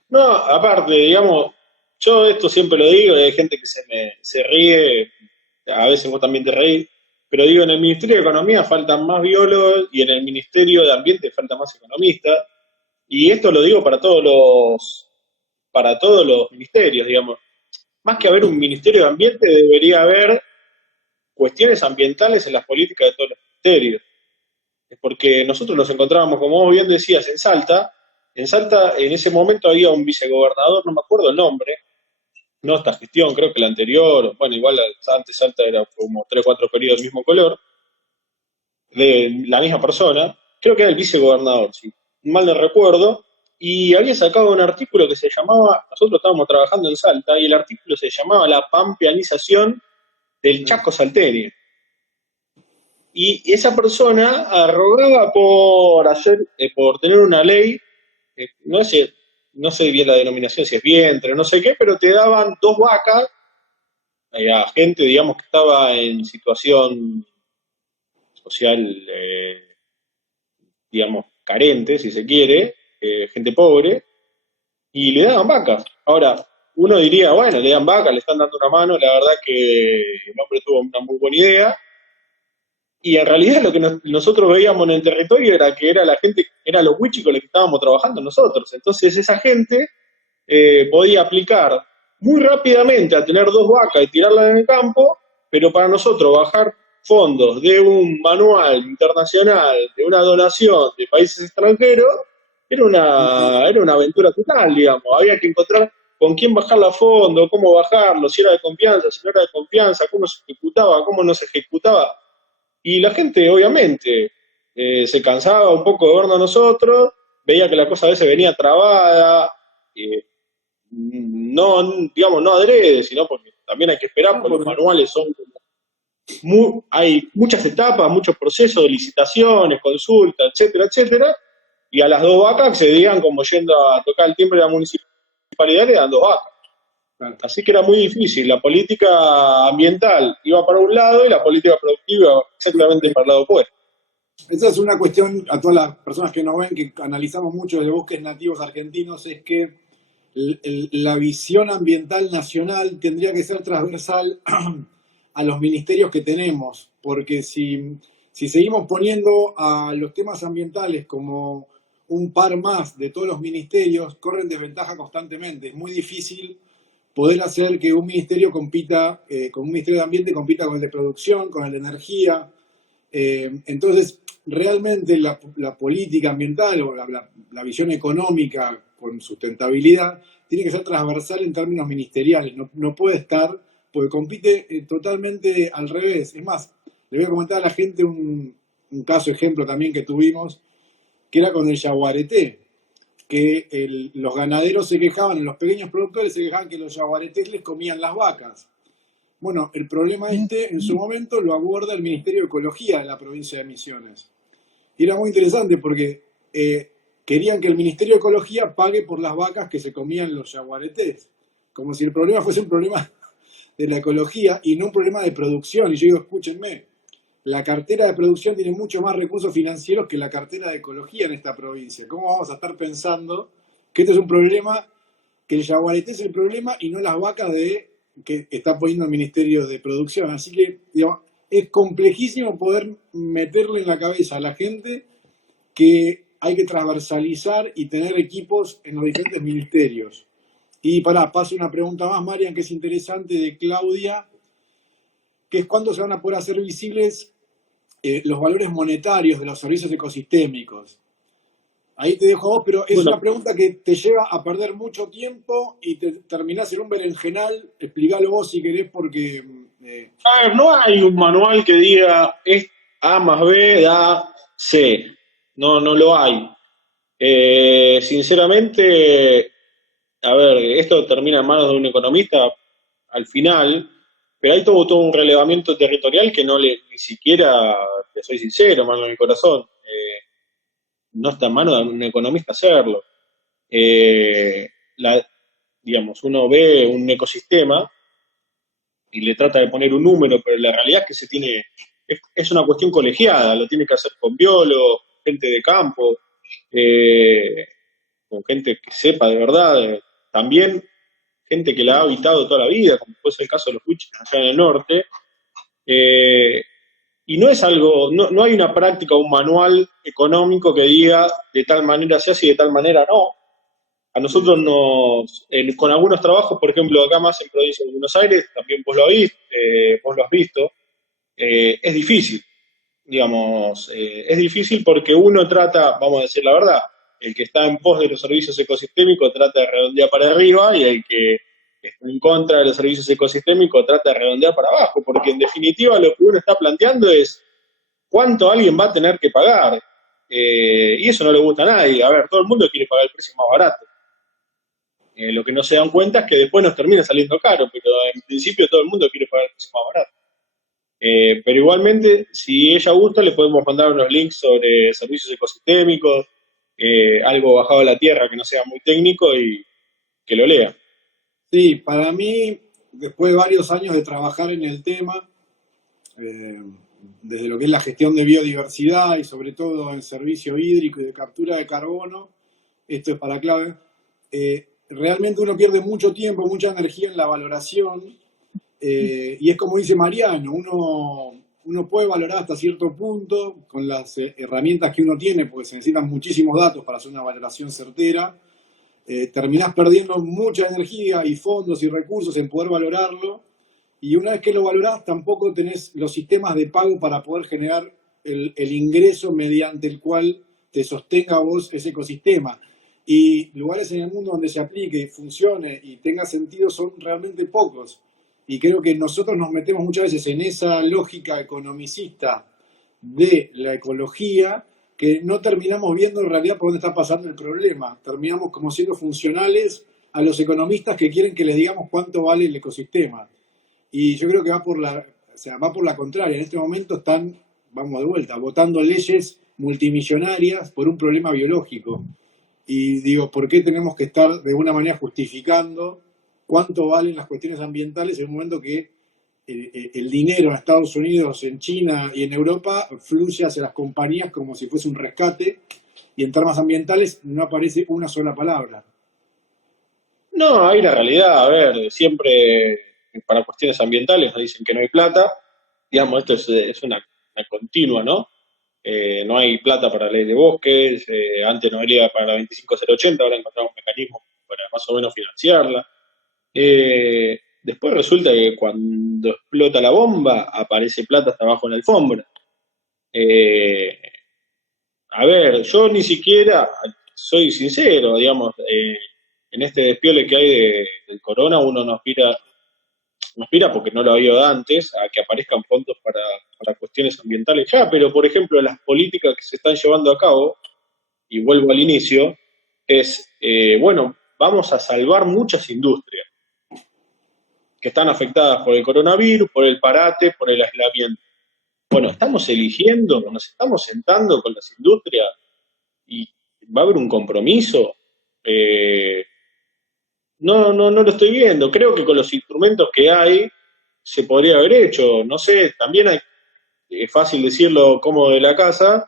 No, aparte, digamos, yo esto siempre lo digo, y hay gente que se ríe, a veces vos también te reís, pero digo, en el Ministerio de Economía faltan más biólogos y en el Ministerio de Ambiente faltan más economistas, y esto lo digo para todos los ministerios, digamos. Más que haber un Ministerio de Ambiente, debería haber cuestiones ambientales en las políticas de todos los ministerios. Porque nosotros nos encontrábamos, como vos bien decías, en Salta en ese momento había un vicegobernador, no me acuerdo el nombre, no esta gestión, creo que la anterior, bueno, igual antes Salta era como 3 o 4 periodos del mismo color, de la misma persona, creo que era el vicegobernador, si mal no recuerdo, y había sacado un artículo que se llamaba, nosotros estábamos trabajando en Salta, y el artículo se llamaba La pampeanización del Chaco salteño. Y esa persona arrogaba por tener una ley, no sé bien la denominación, si es vientre, no sé qué, pero te daban 2 vacas a gente, digamos, que estaba en situación social, digamos, carente, si se quiere, gente pobre, y le daban vacas. Ahora, uno diría, bueno, le dan vacas, le están dando una mano, la verdad que el hombre tuvo una muy buena idea, y en realidad lo que nosotros veíamos en el territorio era que era la gente, era los huichis con los que estábamos trabajando nosotros. Entonces esa gente podía aplicar muy rápidamente a tener dos vacas y tirarlas en el campo, pero para nosotros bajar fondos de un manual internacional, de una donación de países extranjeros, era una aventura total, digamos. Había que encontrar con quién bajar la fondo, cómo bajarlo, si era de confianza, si no era de confianza, cómo se ejecutaba, cómo no se ejecutaba. Y la gente, obviamente, se cansaba un poco de vernos nosotros, veía que la cosa a veces venía trabada, eh, no, digamos, no adrede, sino porque también hay que esperar, No, porque los porque manuales son hay muchas etapas, muchos procesos de licitaciones, consultas, etcétera, etcétera, y a las dos vacas accedían como yendo a tocar el timbre de la municipalidad, le dan dos vacas. claro. Así que era muy difícil. La política ambiental iba para un lado y la política productiva iba exactamente para el lado opuesto. Esa es una cuestión a todas las personas que nos ven, que analizamos mucho de bosques nativos argentinos, es que la visión ambiental nacional tendría que ser transversal a los ministerios que tenemos, porque si seguimos poniendo a los temas ambientales como un par más de todos los ministerios, corren desventaja constantemente. Es muy difícil poder hacer que un ministerio compita, con un ministerio de ambiente compita con el de producción, con el de energía. Entonces, realmente la política ambiental o la visión económica con sustentabilidad tiene que ser transversal en términos ministeriales, no puede estar, porque compite totalmente al revés. Es más, le voy a comentar a la gente un caso ejemplo también que tuvimos, que era con el yaguareté, que los ganaderos se quejaban, los pequeños productores se quejaban que los yaguaretés les comían las vacas. Bueno, el problema en su momento lo aborda el Ministerio de Ecología de la provincia de Misiones. Y era muy interesante porque querían que el Ministerio de Ecología pague por las vacas que se comían los yaguaretés. Como si el problema fuese un problema de la ecología y no un problema de producción. Y yo digo, escúchenme, la cartera de producción tiene mucho más recursos financieros que la cartera de ecología en esta provincia. ¿Cómo vamos a estar pensando que este es un problema, que el yaguareté es el problema y no las vacas que está poniendo el Ministerio de Producción? Así que, digamos, es complejísimo poder meterle en la cabeza a la gente que hay que transversalizar y tener equipos en los diferentes ministerios. Y paso una pregunta más, Marian, que es interesante, de Claudia, que es cuándo se van a poder hacer visibles los valores monetarios de los servicios ecosistémicos. Ahí te dejo a vos, pero es Bueno, una pregunta que te lleva a perder mucho tiempo y te terminás en un berenjenal. Explicalo vos si querés, porque a ver, no hay un manual que diga es A más B da C. No, no lo hay. Sinceramente, a ver, esto termina en manos de un economista al final, pero hay todo un relevamiento territorial que no le, ni siquiera, te soy sincero, mano en el corazón, no está en manos de un economista hacerlo. Eh, la, digamos, uno ve un ecosistema y le trata de poner un número, pero la realidad es que es una cuestión colegiada, lo tiene que hacer con biólogos, gente de campo, eh, con gente que sepa de verdad, también gente que la ha habitado toda la vida, como puede ser el caso de los Wichis acá en el norte, eh, y no es algo, no hay una práctica, un manual económico que diga de tal manera se hace y de tal manera no. A nosotros con algunos trabajos, por ejemplo, acá más en provincia de Buenos Aires, también vos lo has visto, es difícil, digamos, es difícil porque uno trata, vamos a decir la verdad, el que está en pos de los servicios ecosistémicos trata de redondear para arriba y el que está en contra de los servicios ecosistémicos trata de redondear para abajo, porque en definitiva lo que uno está planteando es cuánto alguien va a tener que pagar. Y eso no le gusta a nadie. A ver, todo el mundo quiere pagar el precio más barato. Lo que no se dan cuenta es que después nos termina saliendo caro, pero en principio todo el mundo quiere pagar el precio más barato. Pero igualmente, si ella gusta, le podemos mandar unos links sobre servicios ecosistémicos, algo bajado a la tierra que no sea muy técnico y que lo lea. sí, para mí, después de varios años de trabajar en el tema, eh, desde lo que es la gestión de biodiversidad y sobre todo en servicio hídrico y de captura de carbono, esto es para clave, realmente uno pierde mucho tiempo, mucha energía en la valoración, y es como dice Mariano, uno puede valorar hasta cierto punto con las herramientas que uno tiene, porque se necesitan muchísimos datos para hacer una valoración certera, terminás perdiendo mucha energía y fondos y recursos en poder valorarlo, y una vez que lo valorás tampoco tenés los sistemas de pago para poder generar el ingreso mediante el cual te sostenga vos ese ecosistema. Y lugares en el mundo donde se aplique, funcione y tenga sentido son realmente pocos. Y creo que nosotros nos metemos muchas veces en esa lógica economicista de la ecología que no terminamos viendo en realidad por dónde está pasando el problema. Terminamos como siendo funcionales a los economistas que quieren que les digamos cuánto vale el ecosistema. Y yo creo que va por la contraria. En este momento están, vamos de vuelta, votando leyes multimillonarias por un problema biológico. Y digo, ¿por qué tenemos que estar de alguna manera justificando cuánto valen las cuestiones ambientales en un momento que el dinero en Estados Unidos, en China y en Europa fluye hacia las compañías como si fuese un rescate, y en temas ambientales no aparece una sola palabra? No, hay una realidad, a ver, siempre para cuestiones ambientales nos dicen que no hay plata, digamos, esto es una continua, ¿no? No hay plata para la ley de bosques, antes no había para la 25080, ahora encontramos mecanismos para más o menos financiarla. Después resulta que cuando explota la bomba aparece plata hasta abajo en la alfombra. Eh, a ver, yo ni siquiera, soy sincero, digamos, en este despiole que hay del corona uno no aspira porque no lo había antes a que aparezcan fondos para cuestiones ambientales ya, pero por ejemplo las políticas que se están llevando a cabo, y vuelvo al inicio, es, bueno, vamos a salvar muchas industrias que están afectadas por el coronavirus, por el parate, por el aislamiento. Bueno, estamos eligiendo, nos estamos sentando con las industrias y va a haber un compromiso. Eh, no lo estoy viendo. Creo que con los instrumentos que hay se podría haber hecho. No sé, también hay, es fácil decirlo como de la casa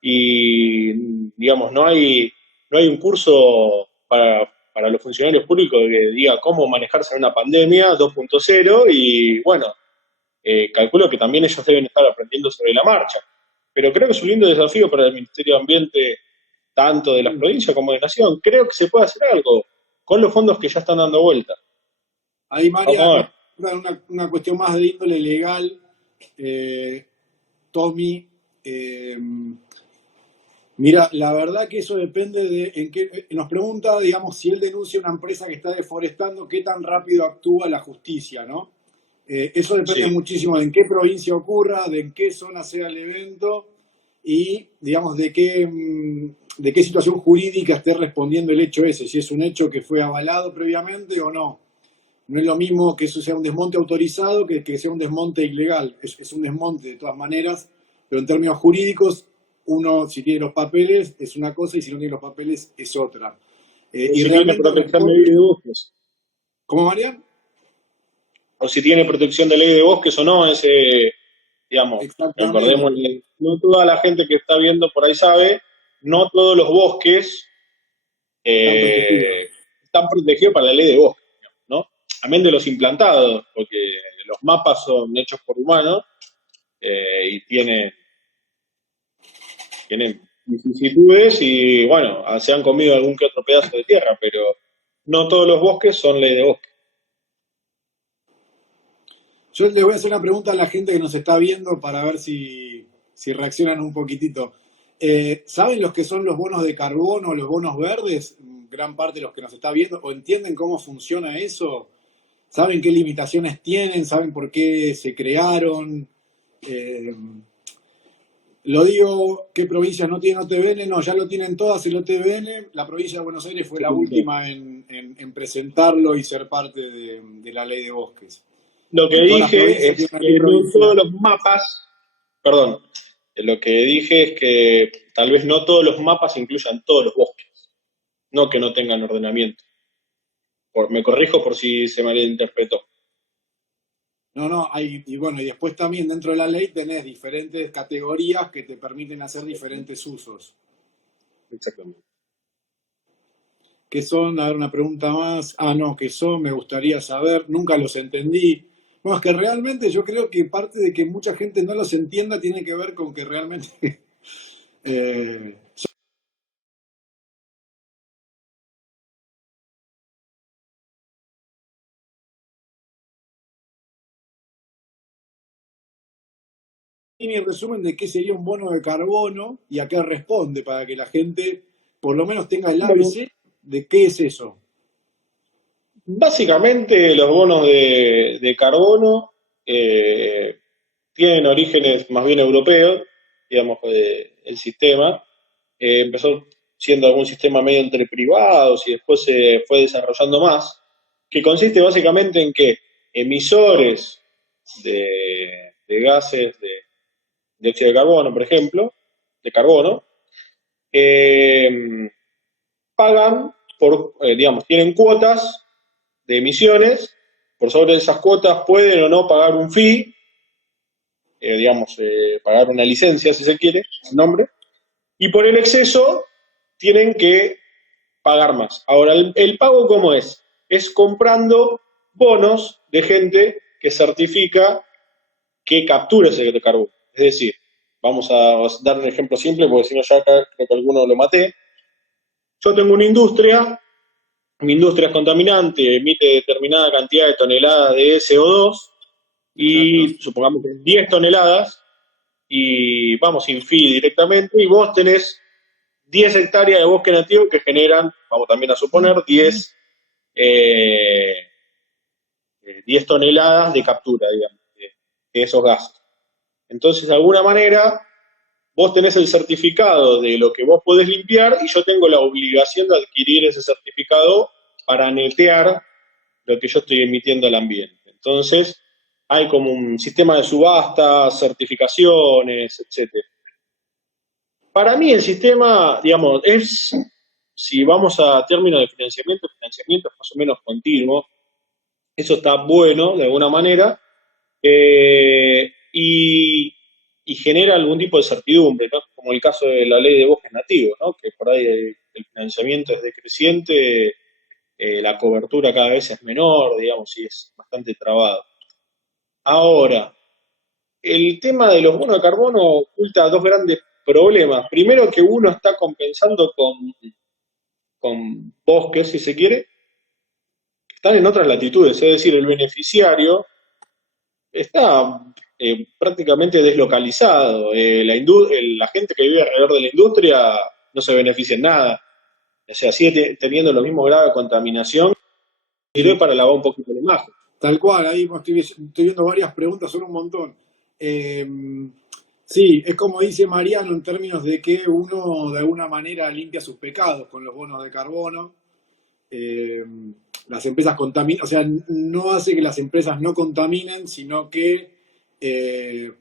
y, digamos, no hay un curso para los funcionarios públicos que diga cómo manejarse en una pandemia 2.0 y, bueno, calculo que también ellos deben estar aprendiendo sobre la marcha. Pero creo que es un lindo desafío para el Ministerio de Ambiente, tanto de las provincias como de Nación. Creo que se puede hacer algo con los fondos que ya están dando vuelta. Ahí, Vamos a Mariano, ver. una cuestión más de índole legal. eh, Tommy, eh, mira, la verdad que eso depende de en qué nos pregunta, digamos, si él denuncia una empresa que está deforestando, qué tan rápido actúa la justicia, ¿no? Eso depende Sí. muchísimo de en qué provincia ocurra, de en qué zona sea el evento y, digamos, de qué situación jurídica esté respondiendo el hecho ese, si es un hecho que fue avalado previamente o no. No es lo mismo que eso sea un desmonte autorizado que sea un desmonte ilegal. Es un desmonte de todas maneras, pero en términos jurídicos, uno si tiene los papeles es una cosa y si no tiene los papeles es otra. O Y si tiene realmente protección de responde... ley de bosques. ¿Cómo, Marian? O si tiene protección de ley de bosques o no, ese, digamos, Exactamente. recordemos, no toda la gente que está viendo por ahí sabe, no todos los bosques Están protegidos. están protegidos para la ley de bosques, ¿no? Amén de los implantados, porque los mapas son hechos por humanos y tienen vicisitudes y, bueno, se han comido algún que otro pedazo de tierra, pero no todos los bosques son ley de bosque. Yo les voy a hacer una pregunta a la gente que nos está viendo para ver si reaccionan un poquitito. ¿Saben los que son los bonos de carbono, los bonos verdes? Gran parte de los que nos está viendo, ¿o entienden cómo funciona eso? ¿Saben qué limitaciones tienen? ¿Saben por qué se crearon? Eh, lo digo, ¿qué provincias no tienen OTBN? No, ya lo tienen todas el OTBN. La provincia de Buenos Aires fue la última en presentarlo y ser parte de la ley de bosques. Lo que Todas las dije provincias es tienen una ley que no todos provincial. los mapas, perdón, lo que dije es que tal vez no todos los mapas incluyan todos los bosques, no que no tengan ordenamiento. Me corrijo por si se malinterpretó. No, no, y bueno, y después también dentro de la ley tenés diferentes categorías que te permiten hacer diferentes usos. Exactamente. ¿Qué son? A ver, una pregunta más. Ah, no, ¿qué son? Me gustaría saber. Nunca los entendí. Bueno, es que realmente yo creo que parte de que mucha gente no los entienda tiene que ver con que realmente eh, mini resumen de qué sería un bono de carbono y a qué responde, para que la gente por lo menos tenga el Bueno, ABC de qué es eso. básicamente los bonos de carbono eh, tienen orígenes más bien europeos, digamos, el sistema. Empezó siendo algún sistema medio entre privados y después se fue desarrollando más, que consiste básicamente en que emisores de gases de dióxido de carbono, por ejemplo, de carbono, eh, pagan por, digamos, tienen cuotas de emisiones, por sobre esas cuotas pueden o no pagar un fee, digamos, pagar una licencia, si se quiere, el nombre, y por el exceso tienen que pagar más. Ahora, el pago, ¿cómo es? Es comprando bonos de gente que certifica que captura ese carbono. Es decir, vamos a dar un ejemplo simple, porque si no ya acá creo que alguno lo maté. Yo tengo una industria, mi industria es contaminante, emite determinada cantidad de toneladas de CO2 Claro. y supongamos que 10 toneladas y vamos sin fee directamente y vos tenés 10 hectáreas de bosque nativo que generan, vamos también a suponer, 10 10 toneladas de captura, digamos, de esos gases. Entonces, de alguna manera, vos tenés el certificado de lo que vos podés limpiar y yo tengo la obligación de adquirir ese certificado para netear lo que yo estoy emitiendo al ambiente. Entonces, hay como un sistema de subastas, certificaciones, etcétera. Para mí el sistema, digamos, es, si vamos a términos de financiamiento, el financiamiento es más o menos continuo. Eso está bueno de alguna manera, y genera algún tipo de certidumbre, ¿no? Como el caso de la ley de bosques nativos, ¿no? Que por ahí el financiamiento es decreciente, la cobertura cada vez es menor, digamos, y es bastante trabado. Ahora, el tema de los bonos de carbono oculta dos grandes problemas. Primero, que uno está compensando con bosques, si se quiere, que están en otras latitudes, es decir, el beneficiario está prácticamente deslocalizado. La gente que vive alrededor de la industria no se beneficia en nada. O sea, sigue teniendo los mismos grados de contaminación. Sirve Sí, para lavar un poquito la imagen. tal cual, ahí estoy viendo varias preguntas, son un montón. Eh, sí, es como dice Mariano en términos de que uno de alguna manera limpia sus pecados con los bonos de carbono. Eh, las empresas contaminan, o sea, no hace que las empresas no contaminen, sino que eh,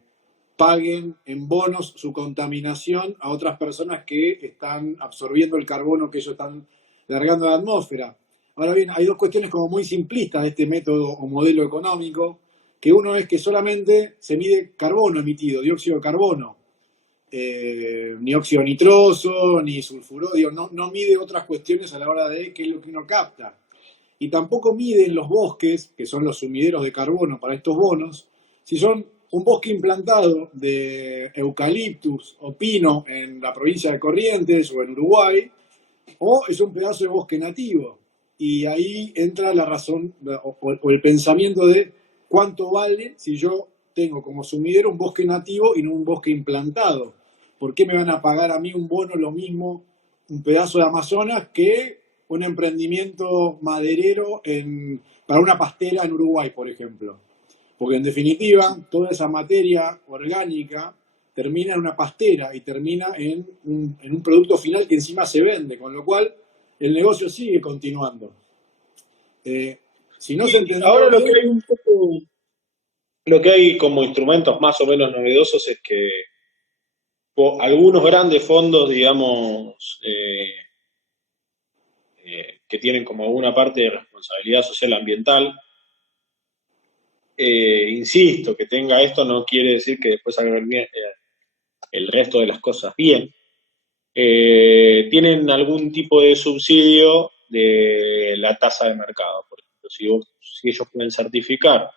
paguen en bonos su contaminación a otras personas que están absorbiendo el carbono que ellos están largando a la atmósfera. Ahora bien, hay dos cuestiones como muy simplistas de este método o modelo económico, que uno es que solamente se mide carbono emitido, dióxido de carbono, ni óxido nitroso, ni sulfurodio, no mide otras cuestiones a la hora de qué es lo que uno capta. Y tampoco miden los bosques, que son los sumideros de carbono para estos bonos, si son un bosque implantado de eucaliptus o pino en la provincia de Corrientes o en Uruguay, o es un pedazo de bosque nativo. Y ahí entra la razón o el pensamiento de cuánto vale si yo tengo como sumidero un bosque nativo y no un bosque implantado. ¿Por qué me van a pagar a mí un bono lo mismo, un pedazo de Amazonas, que un emprendimiento maderero para una pastera en Uruguay, por ejemplo? Porque en definitiva, toda esa materia orgánica termina en una pastera y termina en un producto final que encima se vende, con lo cual el negocio sigue continuando. Eh, si no se Y entendió ahora lo que bien, hay un poco, lo que hay como instrumentos más o menos novedosos es que algunos grandes fondos, digamos, que tienen como una parte de responsabilidad social ambiental, insisto, que tenga esto no quiere decir que después haga el resto de las cosas bien. Tienen algún tipo de subsidio de la tasa de mercado. Por ejemplo, si ellos pueden certificar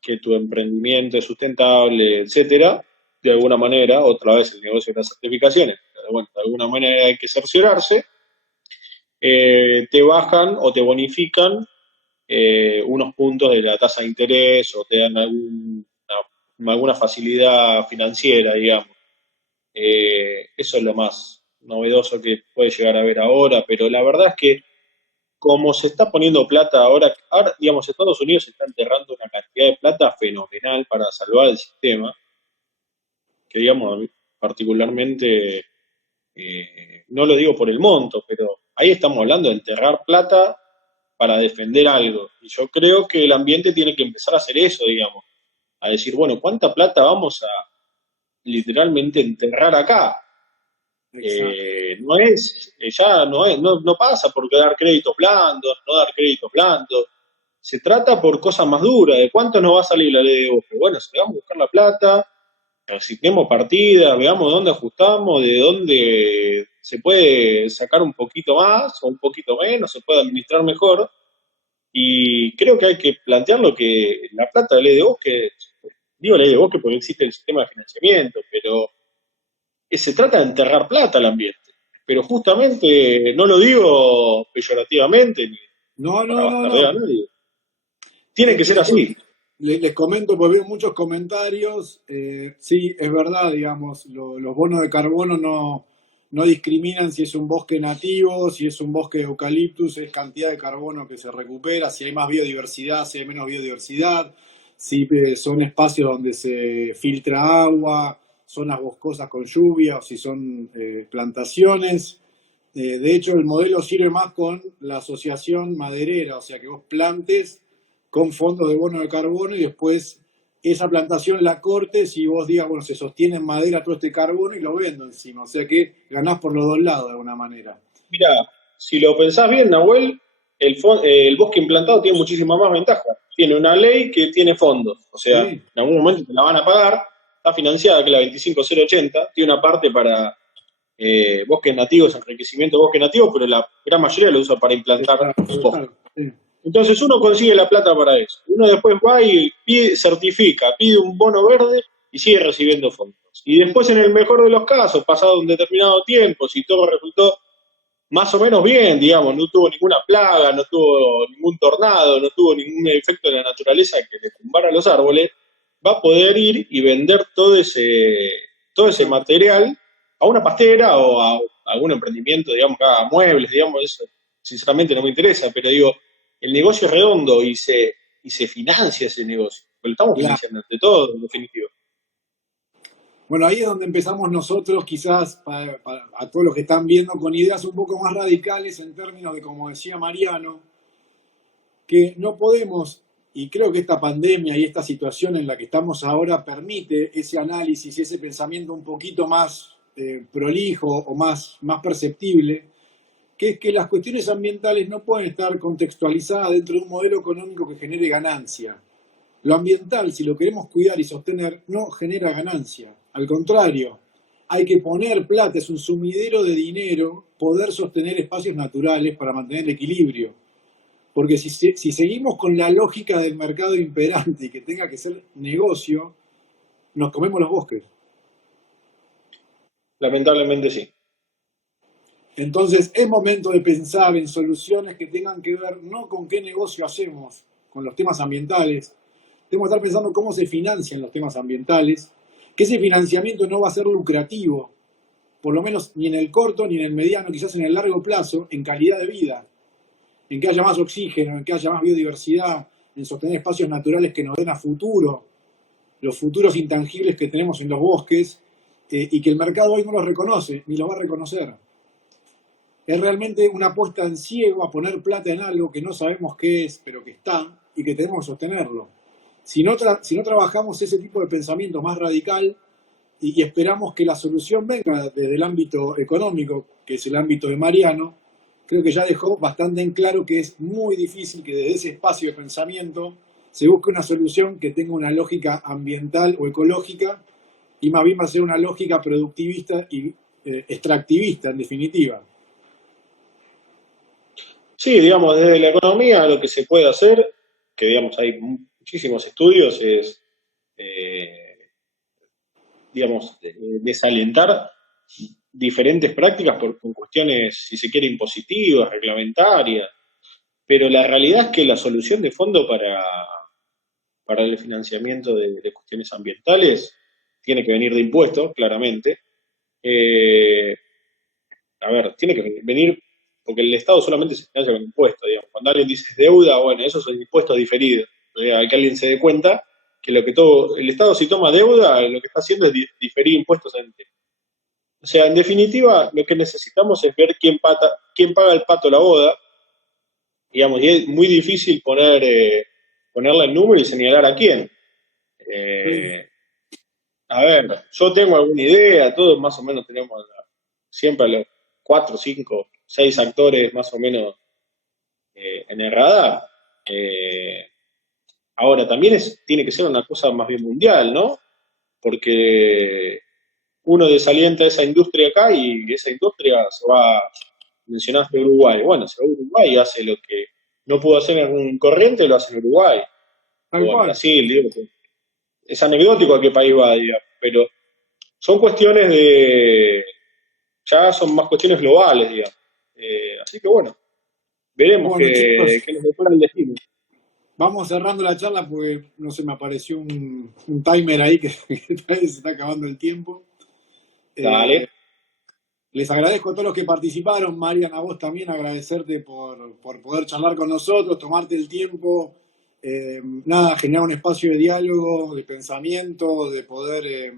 que tu emprendimiento es sustentable, etcétera, de alguna manera, otra vez el negocio de las certificaciones, bueno, de alguna manera hay que cerciorarse, te bajan o te bonifican unos puntos de la tasa de interés o te dan alguna alguna facilidad financiera, digamos. Eso es lo más novedoso que puede llegar a ver ahora, pero la verdad es que como se está poniendo plata ahora, digamos, Estados Unidos está enterrando una cantidad de plata fenomenal para salvar el sistema, que digamos, a mí particularmente, no lo digo por el monto, pero ahí estamos hablando de enterrar plata para defender algo. Y yo creo que el ambiente tiene que empezar a hacer eso, digamos, a decir, bueno, ¿cuánta plata vamos a literalmente enterrar acá? Exacto. No es, ya no es, no pasa por dar créditos blandos, no dar créditos blandos. Se trata por cosas más duras, de cuánto nos va a salir la ley de bosque. Bueno, si vamos a buscar la plata, asignemos partidas, veamos dónde ajustamos, de dónde se puede sacar un poquito más o un poquito menos, se puede administrar mejor. Y creo que hay que plantearlo que la plata de ley de bosque, digo ley de bosque porque existe el sistema de financiamiento, pero se trata de enterrar plata al ambiente. Pero justamente no lo digo peyorativamente ni No, para no, no, bastardear a no. nadie. Tiene que ser así. Les comento, porque veo muchos comentarios. Sí, es verdad, digamos, los bonos de carbono no discriminan si es un bosque nativo, si es un bosque de eucaliptus, es cantidad de carbono que se recupera, si hay más biodiversidad, si hay menos biodiversidad, si son espacios donde se filtra agua, zonas boscosas con lluvia, o si son plantaciones. De hecho, el modelo sirve más con la asociación maderera, o sea, que vos plantes con fondos de bono de carbono y después esa plantación la cortes y vos digas, bueno, se sostiene en madera todo este carbono y lo vendo encima. O sea que ganás por los dos lados de alguna manera. Mira, si lo pensás bien, Nahuel, el bosque implantado tiene muchísimas más ventajas. Tiene una ley que tiene fondos, o sea, Sí, en algún momento te la van a pagar, está financiada, que es la 25080, tiene una parte para bosques nativos, enriquecimiento de bosques nativos, pero la gran mayoría lo usa para implantar exacto, bosques. exacto. Sí. Entonces uno consigue la plata para eso. Uno después va y certifica, pide un bono verde y sigue recibiendo fondos. Y después, en el mejor de los casos, pasado un determinado tiempo, si todo resultó más o menos bien, digamos, no tuvo ninguna plaga, no tuvo ningún tornado, no tuvo ningún efecto de la naturaleza que le tumbara los árboles, va a poder ir y vender todo ese material a una pastera o a algún emprendimiento, digamos, que haga muebles, digamos, eso sinceramente no me interesa, pero digo, el negocio es redondo y se financia ese negocio, lo estamos Claro. financiando entre todos, en definitiva. Bueno, ahí es donde empezamos nosotros, quizás a todos los que están viendo, con ideas un poco más radicales en términos de, como decía Mariano, que no podemos, y creo que esta pandemia y esta situación en la que estamos ahora permite ese análisis, ese pensamiento un poquito más prolijo o más perceptible, que es que las cuestiones ambientales no pueden estar contextualizadas dentro de un modelo económico que genere ganancia. Lo ambiental, si lo queremos cuidar y sostener, no genera ganancia. Al contrario, hay que poner plata, es un sumidero de dinero poder sostener espacios naturales para mantener el equilibrio. Porque si seguimos con la lógica del mercado imperante y que tenga que ser negocio, nos comemos los bosques. Lamentablemente sí. Entonces es momento de pensar en soluciones que tengan que ver no con qué negocio hacemos con los temas ambientales, tenemos que estar pensando cómo se financian los temas ambientales, que ese financiamiento no va a ser lucrativo, por lo menos ni en el corto ni en el mediano, quizás en el largo plazo, en calidad de vida, en que haya más oxígeno, en que haya más biodiversidad, en sostener espacios naturales que nos den a futuro, los futuros intangibles que tenemos en los bosques, y que el mercado hoy no los reconoce, ni los va a reconocer. Es realmente una apuesta en ciego a poner plata en algo que no sabemos qué es, pero que está y que tenemos que sostenerlo. Si no trabajamos ese tipo de pensamiento más radical y esperamos que la solución venga desde el ámbito económico, que es el ámbito de Mariano, creo que ya dejó bastante en claro que es muy difícil que desde ese espacio de pensamiento se busque una solución que tenga una lógica ambiental o ecológica y más bien va a ser una lógica productivista y extractivista, en definitiva. Sí, digamos, desde la economía lo que se puede hacer, que digamos hay muchísimos estudios, es, eh, digamos, desalentar diferentes prácticas con cuestiones, si se quiere, impositivas, reglamentarias, pero la realidad es que la solución de fondo para el financiamiento de cuestiones ambientales, tiene que venir de impuestos, claramente. Eh, a ver, tiene que venir, porque el Estado solamente se financia con impuestos, digamos. Cuando alguien dice deuda, bueno, esos son impuestos diferidos. Hay que alguien se dé cuenta que lo que todo, el Estado si toma deuda, lo que está haciendo es diferir impuestos en el. O sea, en definitiva, lo que necesitamos es ver quién paga el pato la boda, digamos, y es muy difícil ponerle el número y señalar a quién. Sí. Eh, a ver, yo tengo alguna idea, todos más o menos tenemos siempre los 4, 5, 6 actores más o menos en el radar. Eh, ahora, también tiene que ser una cosa más bien mundial, ¿no? Porque uno desalienta esa industria acá y esa industria se va, mencionaste Uruguay, bueno, se va a Uruguay y hace lo que no pudo hacer en un corriente, lo hace en Uruguay Tal o en cual. Brasil, digo, es anecdótico a qué país va, digamos, pero son cuestiones ya son más cuestiones globales, digamos. Así que bueno, veremos Bueno, chicos, qué nos depara el destino. vamos cerrando la charla porque, no sé, me apareció un timer ahí que tal vez se está acabando el tiempo. Dale, Les agradezco a todos los que participaron, Marian, a vos también agradecerte por poder charlar con nosotros, tomarte el tiempo, nada, generar un espacio de diálogo, de pensamiento, de poder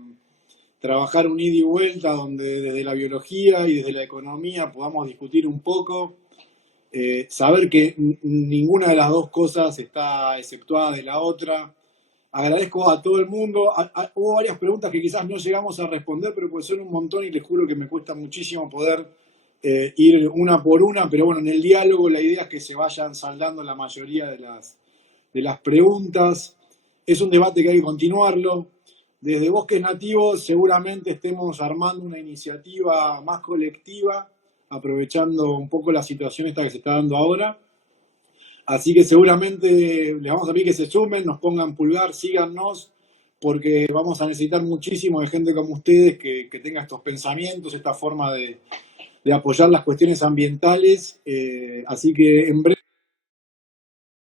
trabajar un ida y vuelta donde desde la biología y desde la economía podamos discutir un poco, saber que ninguna de las dos cosas está exceptuada de la otra. Agradezco a todo el mundo. Hubo varias preguntas que quizás no llegamos a responder, pero pues son un montón y les juro que me cuesta muchísimo poder ir una por una. Pero bueno, en el diálogo la idea es que se vayan saldando la mayoría de las preguntas. Es un debate que hay que continuarlo. Desde Bosques Nativos seguramente estemos armando una iniciativa más colectiva, aprovechando un poco la situación esta que se está dando ahora. Así que seguramente les vamos a pedir que se sumen, nos pongan pulgar, síganos, porque vamos a necesitar muchísimo de gente como ustedes que tenga estos pensamientos, esta forma de apoyar las cuestiones ambientales. Así que en breve